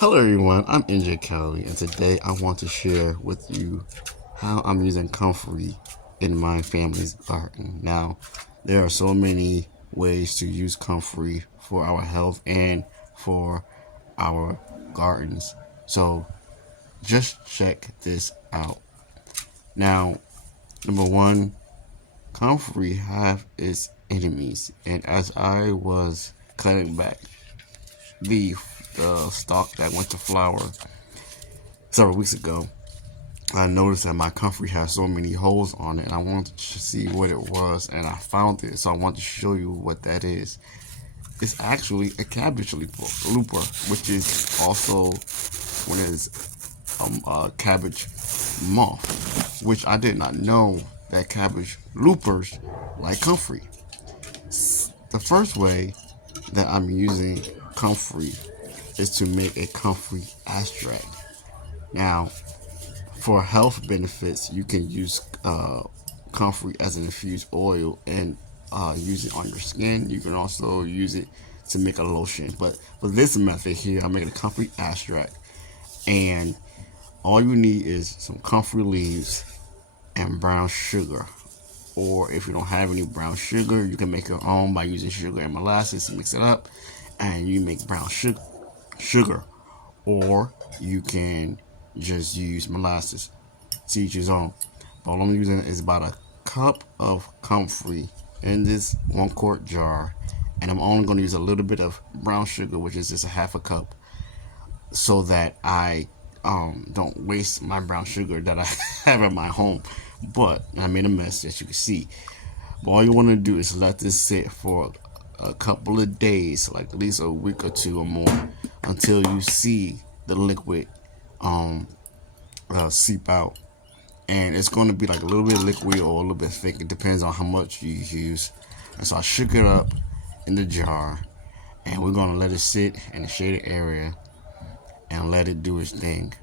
Hello everyone, I'm Njcali, and today I want to share with you how I'm using Comfery in my family's garden. Now, there are so many ways to use Comfery for our health and for our gardens. So just check this out. Now, number one, Comfery have its enemies, and as I was cutting back the stalk that went to flower several weeks ago, I noticed that my Comfery has so many holes on it, and I wanted to see what it was, and I found it. So I want to show you what that is. It's actually a cabbage looper, which is also one is a cabbage moth, which I did not know that cabbage loopers like Comfery. The first way that I'm using Comfery is to make a Comfery Extract. Now, for health benefits, you can use Comfery as an infused oil and use it on your skin. You can also use it to make a lotion. But for this method here, I'm making a Comfery Extract, and all you need is some Comfery leaves and brown sugar. Or if you don't have any brown sugar, you can make your own by using sugar and molasses and mix it up, and you make brown sugar. Or you can just use molasses. To each his own. But all I'm using is about a cup of Comfery in this 1 quart jar, and I'm only going to use a little bit of brown sugar, which is just a half a cup, so that I don't waste my brown sugar that I have at my home. But I made a mess, as you can see. But all you want to do is let this sit for a couple of days, like at least a week or two or more, until you see the liquid seep out. And it's going to be like a little bit liquid or a little bit thick. It depends on how much you use. And so I shook it up in the jar, and we're going to let it sit in a shaded area and let it do its thing.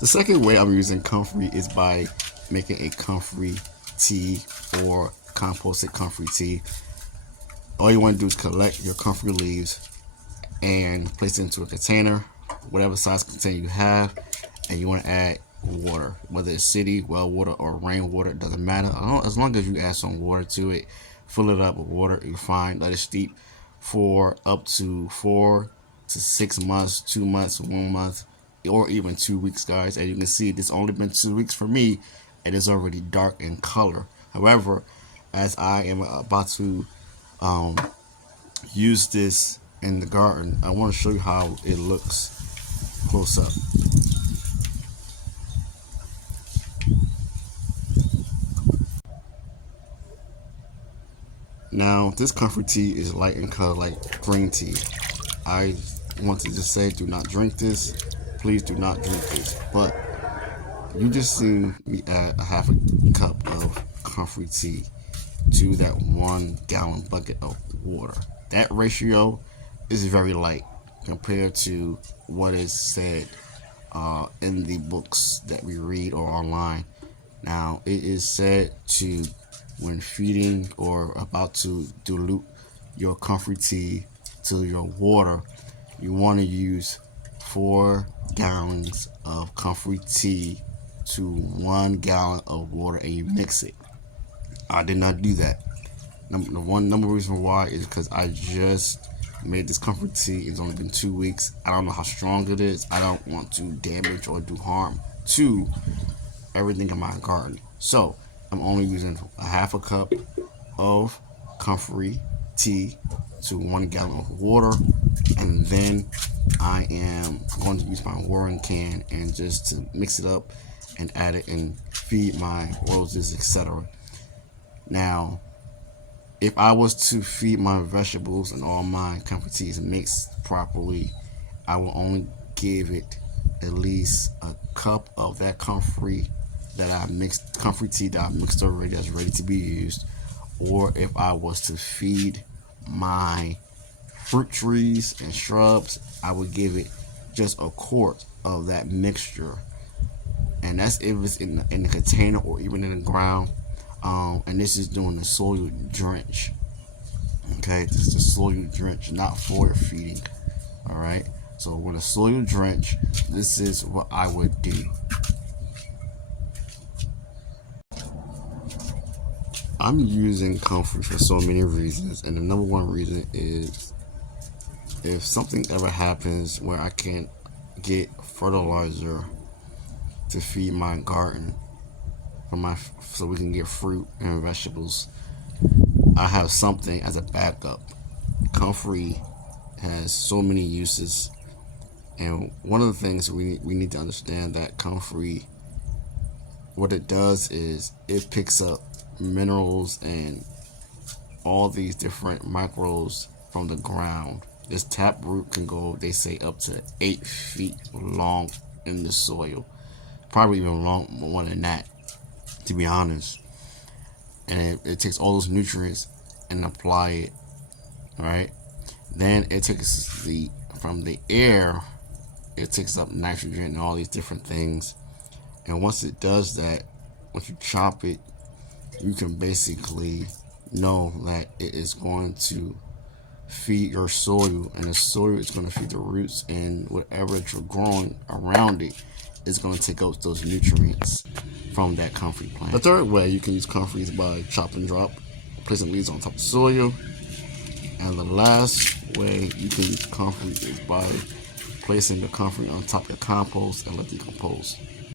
The second way I'm using Comfery is by making a Comfery tea or composted Comfery tea. All you want to do is collect your Comfery leaves and place it into a container, whatever size container you have, and you want to add water, whether it's city, well water, or rainwater. It doesn't matter, as long as you add some water to it. Fill it up with water, you're fine. Let it steep for up to 4 to 6 months, 2 months, 1 month, or even 2 weeks, guys. As you can see, it's only been 2 weeks for me, and it's already dark in color. However, as I am about to use this in the garden, I want to show you how it looks close up. Now, this Comfort tea is light in color like green tea. I want to just say, do not drink this. Please do not drink this. But you just seen me add a half a cup of Comfort tea to that 1 gallon bucket of water. That ratio is very light compared to what is said in the books that we read or online. Now, it is said to, when feeding or about to dilute your Comfort tea to your water, you want to use 4 gallons of Comfort tea to 1 gallon of water, and you mix it. I did not do that. Number reason why is because I just made this Comfort tea. It's only been 2 weeks. I don't know how strong it is. I don't want to damage or do harm to everything in my garden. So I'm only using a half a cup of Comfery tea to 1 gallon of water, and then I am going to use my watering can and just to mix it up and add it and feed my roses, etc. Now, if I was to feed my vegetables and all my Comfort teas mixed properly, I will only give it at least a cup of that Comfort tea that I mixed already, that's ready to be used. Or if I was to feed my fruit trees and shrubs, I would give it just a quart of that mixture. And that's if it's in the container or even in the ground. And this is doing the soil drench Okay, this is the soil drench, not for feeding. All right, so with a soil drench, this is what I would do. I'm using Comfery for so many reasons, and the number one reason is if something ever happens where I can't get fertilizer to feed my garden so we can get fruit and vegetables, I have something as a backup. Comfery has so many uses, and one of the things we need to understand that Comfery, what it does is it picks up minerals and all these different microbes from the ground. This tap root can go, they say, up to 8 feet long in the soil, probably even more than that, to be honest. And it takes all those nutrients and apply it. All right, then it takes from the air, it takes up nitrogen and all these different things. And once it does that, once you chop it, you can basically know that it is going to feed your soil, and the soil is going to feed the roots, and whatever you're growing around it is going to take up those nutrients from that Comfery plant. The third way you can use Comfery is by chop and drop, placing leaves on top of soil. And the last way you can use Comfery is by placing the Comfery on top of your compost and let it decompose.